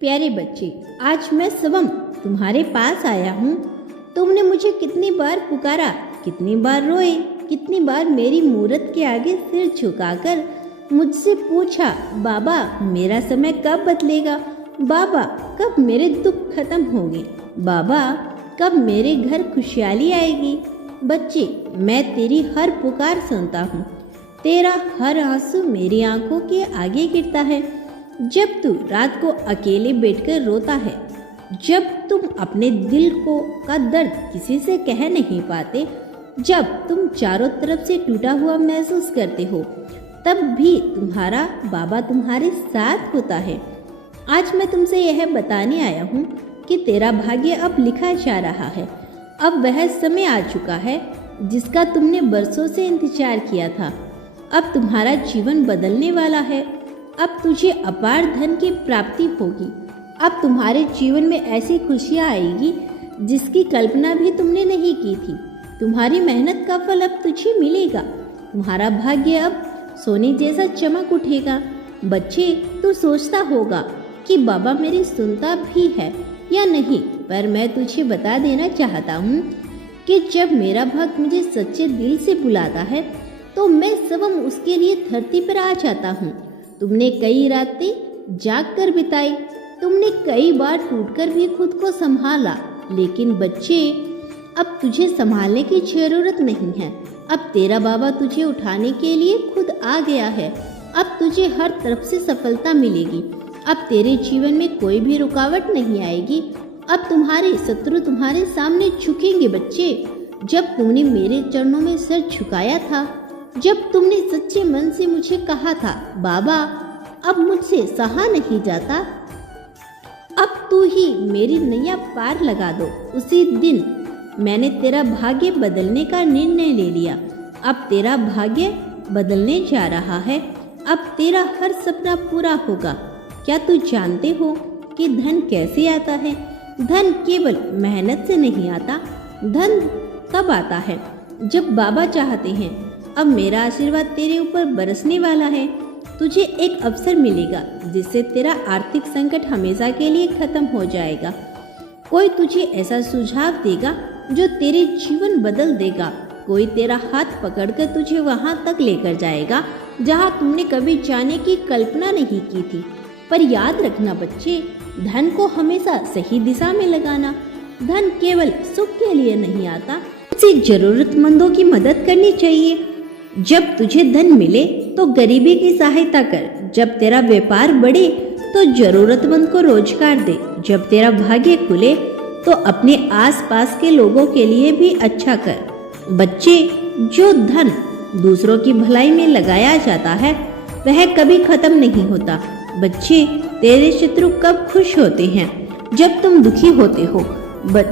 प्यारे बच्चे, आज मैं शिवम तुम्हारे पास आया हूँ। तुमने मुझे कितनी बार पुकारा, कितनी बार रोए, कितनी बार मेरी मूरत के आगे सिर झुकाकर मुझसे पूछा, बाबा मेरा समय कब बदलेगा, बाबा कब मेरे दुख खत्म होंगे, बाबा कब मेरे घर खुशहाली आएगी। बच्चे, मैं तेरी हर पुकार सुनता हूँ, तेरा हर आंसू मेरी आंखों के आगे गिरता है। जब तू रात को अकेले बैठकर रोता है, जब तुम अपने दिल का दर्द किसी से कह नहीं पाते, जब तुम चारों तरफ से टूटा हुआ महसूस करते हो, तब भी तुम्हारा बाबा तुम्हारे साथ होता है। आज मैं तुमसे यह बताने आया हूँ कि तेरा भाग्य अब लिखा जा रहा है। अब वह समय आ चुका है जिसका तुमने बरसों से इंतजार किया था। अब तुम्हारा जीवन बदलने वाला है। अब तुझे अपार धन की प्राप्ति होगी। अब तुम्हारे जीवन में ऐसी खुशियाँ आएगी जिसकी कल्पना भी तुमने नहीं की थी। तुम्हारी मेहनत का फल अब तुझे मिलेगा। तुम्हारा भाग्य अब सोने जैसा चमक उठेगा। बच्चे, तू सोचता होगा कि बाबा मेरी सुनता भी है या नहीं, पर मैं तुझे बता देना चाहता हूँ कि जब मेरा भक्त मुझे सच्चे दिल से बुलाता है तो मैं स्वयं उसके लिए धरती पर आ जाता हूँ। तुमने कई रातें जाग कर बिताई, तुमने कई बार टूटकर भी खुद को संभाला, लेकिन बच्चे अब तुझे संभालने की जरूरत नहीं है। अब तेरा बाबा तुझे उठाने के लिए खुद आ गया है। अब तुझे हर तरफ से सफलता मिलेगी। अब तेरे जीवन में कोई भी रुकावट नहीं आएगी। अब तुम्हारे शत्रु तुम्हारे सामने झुकेंगे। बच्चे, जब तुमने मेरे चरणों में सिर झुकाया था, जब तुमने सच्चे मन से मुझे कहा था, बाबा अब मुझसे सहा नहीं जाता, अब तू ही मेरी नैया पार लगा दो, उसी दिन मैंने तेरा भाग्य बदलने का निर्णय ले लिया। अब तेरा भाग्य बदलने जा रहा है। अब तेरा हर सपना पूरा होगा। क्या तू जानते हो कि धन कैसे आता है? धन केवल मेहनत से नहीं आता। धन तब आता है जब बाबा चाहते हैं। अब मेरा आशीर्वाद तेरे ऊपर बरसने वाला है। तुझे एक अवसर मिलेगा जिससे तेरा आर्थिक संकट हमेशा के लिए खत्म हो जाएगा। कोई तुझे ऐसा सुझाव देगा जो तेरे जीवन बदल देगा। कोई तेरा हाथ पकड़कर तुझे वहां तक लेकर जाएगा जहां तुमने कभी जाने की कल्पना नहीं की थी। पर याद रखना बच्चे, धन को हमेशा सही दिशा में लगाना। धन केवल सुख के लिए नहीं आता, उसे जरूरतमंदों की मदद करनी चाहिए। जब तुझे धन मिले तो गरीबी की सहायता कर। जब तेरा व्यापार बढ़े तो जरूरतमंद को रोजगार दे। जब तेरा भाग्य खुले तो अपने आसपास के लोगों के लिए भी अच्छा कर। बच्चे, जो धन दूसरों की भलाई में लगाया जाता है वह कभी खत्म नहीं होता। बच्चे, तेरे शत्रु कब खुश होते हैं? जब तुम दुखी होते हो।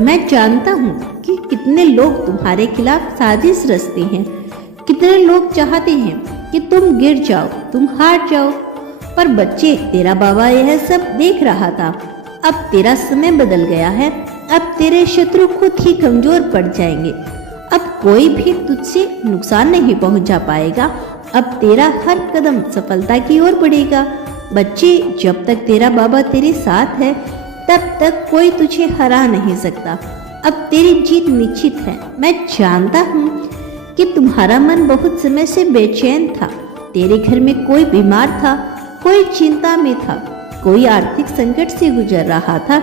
मैं जानता हूँ कि कितने लोग तुम्हारे खिलाफ साजिश रचते हैं। कितने लोग चाहते हैं कि तुम गिर जाओ, तुम हार जाओ। पर बच्चे, तेरा बाबा यह सब देख रहा था। अब तेरा समय बदल गया है। अब तेरे शत्रु खुद ही कमजोर पड़ जाएंगे। अब कोई भी तुझसे नुकसान नहीं पहुंचा पाएगा। अब तेरा हर कदम सफलता की ओर बढ़ेगा। बच्चे, जब तक तेरा बाबा तेरे साथ है तब तक कोई तुझे हरा नहीं सकता। अब तेरी जीत निश्चित है। मैं जानता हूँ कि तुम्हारा मन बहुत समय से बेचैन था। तेरे घर में कोई बीमार था, कोई चिंता में था, कोई आर्थिक संकट से गुजर रहा था।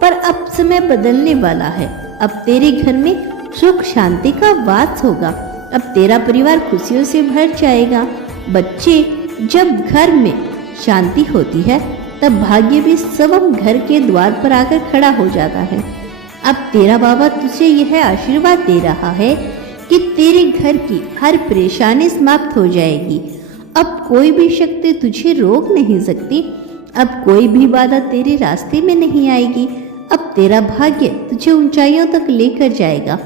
पर अब समय बदलने वाला है। अब तेरे घर में सुख शांति का वास होगा। अब तेरा परिवार खुशियों से भर जाएगा। बच्चे, जब घर में शांति होती है तब भाग्य भी स्वयं घर के द्वार पर आकर खड़ा हो जाता है। अब तेरा बाबा तुझे यह आशीर्वाद दे रहा है कि तेरे घर की हर परेशानी समाप्त हो जाएगी। अब कोई भी शक्ति तुझे रोक नहीं सकती। अब कोई भी बाधा तेरे रास्ते में नहीं आएगी। अब तेरा भाग्य तुझे ऊंचाइयों तक लेकर जाएगा।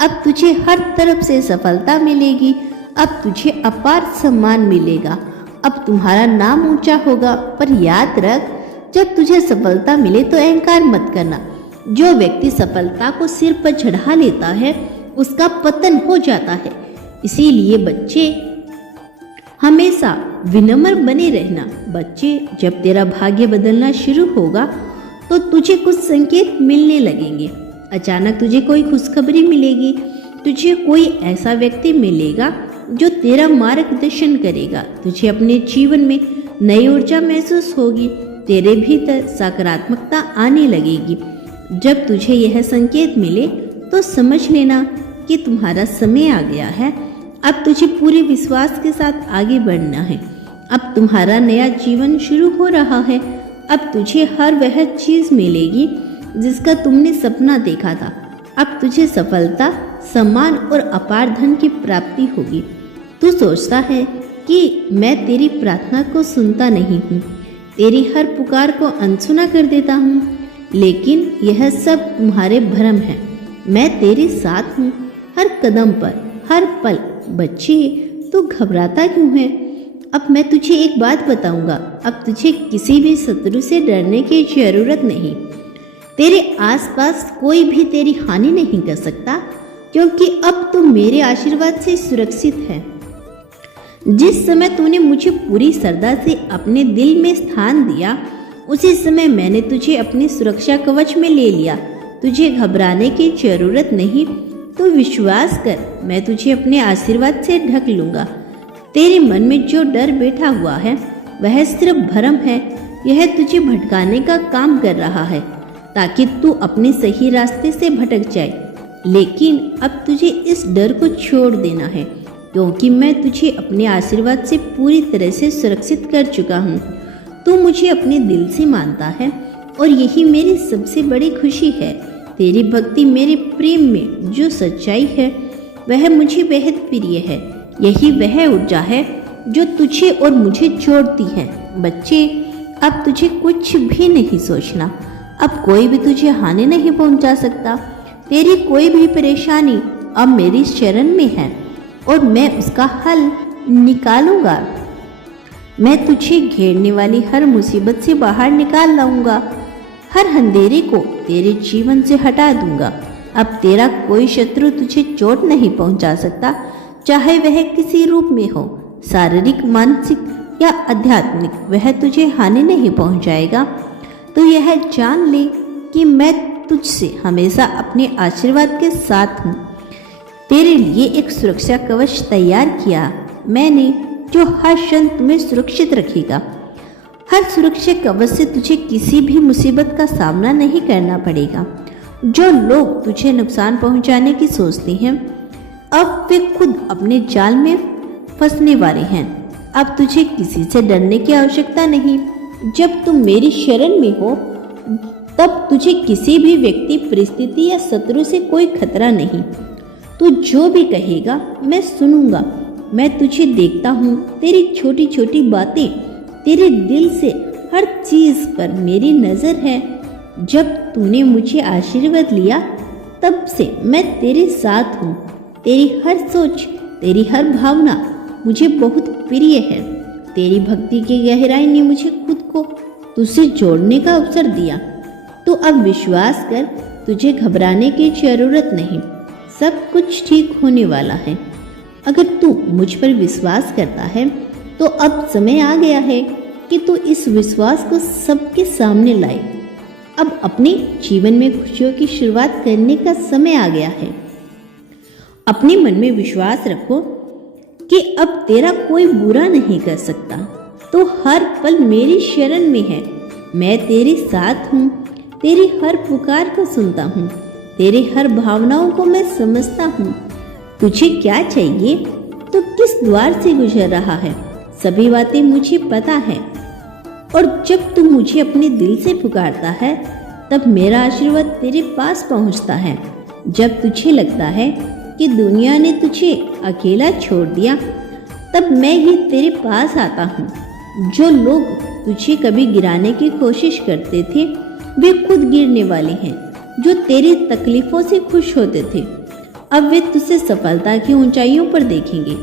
अब तुझे हर तरफ से सफलता मिलेगी। अब तुझे अपार सम्मान मिलेगा। अब तुम्हारा नाम ऊंचा होगा। पर याद रख, जब तुझे सफलता मिले तो अहंकार मत करना। जो व्यक्ति सफलता को सिर पर चढ़ा लेता है उसका पतन हो जाता है। इसीलिए बच्चे, हमेशा विनम्र बने रहना। बच्चे, जब तेरा भाग्य बदलना शुरू होगा तो तुझे कुछ संकेत मिलने लगेंगे। अचानक तुझे कोई खुशखबरी मिलेगी, तुझे कोई ऐसा व्यक्ति मिलेगा जो तेरा मार्गदर्शन करेगा। तुझे अपने जीवन में नई ऊर्जा महसूस होगी, तेरे भीतर सकारात्मकता आने लगेगी। जब तुझे यह संकेत मिले तो समझ लेना कि तुम्हारा समय आ गया है। अब तुझे पूरे विश्वास के साथ आगे बढ़ना है। अब तुम्हारा नया जीवन शुरू हो रहा है। अब तुझे हर वह चीज़ मिलेगी जिसका तुमने सपना देखा था। अब तुझे सफलता, सम्मान और अपार धन की प्राप्ति होगी। तू सोचता है कि मैं तेरी प्रार्थना को सुनता नहीं हूँ, तेरी हर पुकार को अनसुना कर देता हूँ, लेकिन यह सब तुम्हारे भ्रम है। मैं तेरे साथ हूँ हर कदम पर, हर पल। बच्चे, तू घबराता क्यों है? अब मैं तुझे एक बात बताऊंगा। अब तुझे किसी भी शत्रु से डरने की जरूरत नहीं। तेरे आसपास कोई भी तेरी हानि नहीं कर सकता, क्योंकि अब तू मेरे आशीर्वाद से सुरक्षित है। जिस समय तूने मुझे पूरी श्रद्धा से अपने दिल में स्थान दिया, उसी समय मैंने तुझे अपनी सुरक्षा कवच में ले लिया। तुझे घबराने की जरूरत नहीं। तू विश्वास कर, मैं तुझे अपने आशीर्वाद से ढक लूंगा। तेरे मन में जो डर बैठा हुआ है वह सिर्फ भ्रम है। यह तुझे भटकाने का काम कर रहा है ताकि तू अपने सही रास्ते से भटक जाए। लेकिन अब तुझे इस डर को छोड़ देना है, क्योंकि मैं तुझे अपने आशीर्वाद से पूरी तरह से सुरक्षित कर चुका हूँ। तू मुझे अपने दिल से मानता है और यही मेरी सबसे बड़ी खुशी है। तेरी भक्ति, मेरे प्रेम में जो सच्चाई है वह मुझे बेहद प्रिय है। यही वह ऊर्जा है जो तुझे और मुझे जोड़ती है। बच्चे, अब तुझे कुछ भी नहीं सोचना। अब कोई भी तुझे हानि नहीं पहुंचा सकता। तेरी कोई भी परेशानी अब मेरी शरण में है और मैं उसका हल निकालूंगा। मैं तुझे घेरने वाली हर मुसीबत से बाहर निकाल लाऊंगा। हर अंधेरे को तेरे जीवन से हटा दूंगा। अब तेरा कोई शत्रु तुझे चोट नहीं पहुंचा सकता, चाहे वह किसी रूप में हो, शारीरिक, मानसिक या आध्यात्मिक। वह तुझे हानि नहीं पहुंचाएगा। तो यह जान ले कि मैं तुझसे हमेशा अपने आशीर्वाद के साथ हूँ। तेरे लिए एक सुरक्षा कवच तैयार किया मैंने, जो हर क्षण तुम्हें सुरक्षित रखेगा। हर सुरक्षा कवच से तुझे किसी भी मुसीबत का सामना नहीं करना पड़ेगा। जो लोग तुझे नुकसान पहुंचाने की सोचते हैं, अब वे खुद अपने जाल में फंसने वाले हैं। अब तुझे किसी से डरने की आवश्यकता नहीं। जब तुम मेरी शरण में हो, तब तुझे किसी भी व्यक्ति, परिस्थिति या शत्रु से कोई खतरा नहीं। तू जो भी कहेगा मैं सुनूंगा। मैं तुझे देखता हूँ। तेरी छोटी छोटी बातें, तेरे दिल से हर चीज पर मेरी नजर है। जब तूने मुझे आशीर्वाद लिया, तब से मैं तेरे साथ हूँ। तेरी हर सोच, तेरी हर भावना मुझे बहुत प्रिय है। तेरी भक्ति की गहराई ने मुझे खुद को तुझसे जोड़ने का अवसर दिया। तो अब विश्वास कर, तुझे घबराने की जरूरत नहीं। सब कुछ ठीक होने वाला है। अगर तू मुझ पर विश्वास करता है तो अब समय आ गया है कि तू इस विश्वास को सबके सामने लाए। अब अपने जीवन में खुशियों की शुरुआत करने का समय आ गया है। अपने मन में विश्वास रखो कि अब तेरा कोई बुरा नहीं कर सकता। तो हर पल मेरी शरण में है। मैं तेरे साथ हूँ। तेरी हर पुकार को सुनता हूँ। तेरे हर भावनाओं को मैं समझता हूँ। तुझे क्या चाहिए, तो किस द्वार से गुजर रहा है, सभी बातें मुझे पता है। और जब तू मुझे अपने दिल से पुकारता है, तब मेरा आशीर्वाद तेरे पास पहुंचता है। जब तुझे लगता है कि दुनिया ने तुझे अकेला छोड़ दिया, तब मैं ही तेरे पास आता हूँ। जो लोग तुझे कभी गिराने की कोशिश करते थे, वे खुद गिरने वाले हैं। जो तेरी तकलीफों से खुश होते थे, अब वे तुझे सफलता की ऊंचाइयों पर देखेंगे।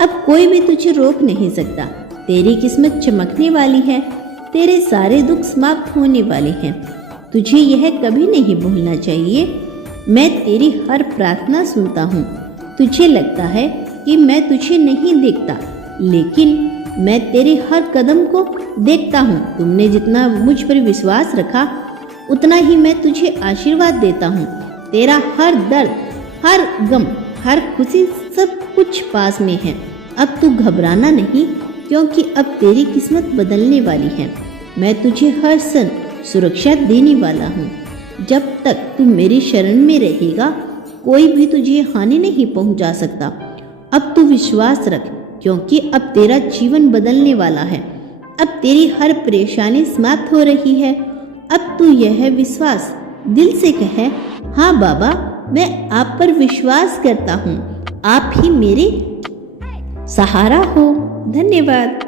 अब कोई भी तुझे रोक नहीं सकता। तेरी किस्मत चमकने वाली है। तेरे सारे दुख समाप्त होने वाले हैं। तुझे यह कभी नहीं भूलना चाहिए। मैं तेरी हर प्रार्थना सुनता हूँ। तुझे लगता है कि मैं तुझे नहीं देखता, लेकिन मैं तेरे हर कदम को देखता हूँ। तुमने जितना मुझ पर विश्वास रखा उतना ही मैं तुझे आशीर्वाद देता हूँ। तेरा हर दर्द, हर गम, हर खुशी सब कुछ पास में है। अब तू घबराना नहीं, क्योंकि अब तेरी किस्मत बदलने वाली है। मैं तुझे हर क्षण सुरक्षा देने वाला हूँ। जब तक तू मेरी शरण में रहेगा कोई भी तुझे हानि नहीं पहुँचा सकता। अब तू विश्वास रख, क्योंकि अब तेरा जीवन बदलने वाला है। अब तेरी हर परेशानी समाप्त हो रही है। अब तू यह विश्वास दिल से कहे, हाँ बाबा, मैं आप पर विश्वास करता हूँ। आप ही मेरे सहारा हो। धन्यवाद।